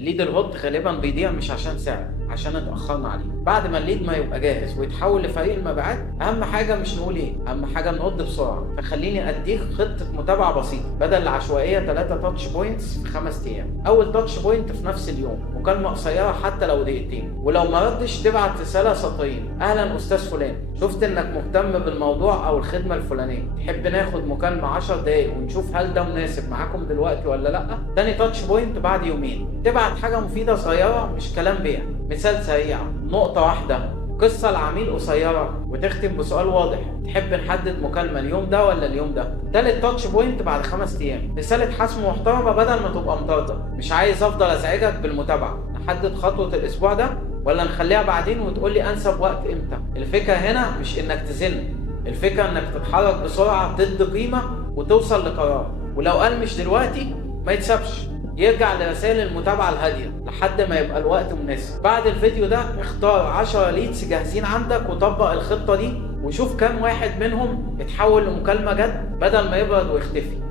الليد الهوت غالبا بيضيع مش عشان سعر، عشان اتأخرنا عليه. بعد ما الليد ما يبقى جاهز ويتحول لفريق المبيعات، اهم حاجة مش نقول ايه، اهم حاجة نرد بسرعة. فخليني اديك خطة متابعة بسيطة بدل العشوائية. 3 تاتش بوينتس في 5 ايام. اول تاتش بوينت في نفس اليوم، مكالمة قصيرة حتى لو دقيقتين، ولو ما ردش تبعت رسالة سطرين: اهلا استاذ فلان، شفت انك مهتم بالموضوع او الخدمة الفلانية، تحب ناخد مكالمة 10 دقايق ونشوف هل ده مناسب معاكم دلوقتي ولا لا؟ تاني تاتش بوينت بعد يومين، تبعت حاجة مفيدة صغيرة مش كلام بيع، مثال سريع، نقطة واحدة، قصة العميل قصيرة، وتختم بسؤال واضح: تحب نحدد مكالمة اليوم ده ولا اليوم ده؟ تالت تاتش بوينت بعد 5 ايام، رسالة حسم محترمة بدل ما تبقى مطاردة: مش عايز افضل ازعجك بالمتابعة، نحدد خطوة الاسبوع ده ولا نخليها بعدين وتقولي انسب وقت امتى؟ الفكرة هنا مش انك تزن، الفكرة انك تتحرك بسرعة، تدي قيمة وتوصل لقرار. ولو قال مش دلوقتي، ما يتسابش، يرجع لرسائل المتابعة الهادية لحد ما يبقى الوقت مناسب. بعد الفيديو ده اختار 10 ليدز جاهزين عندك وطبق الخطة دي، وشوف كام واحد منهم اتحول لمكالمة جد بدل ما يبرد ويختفي.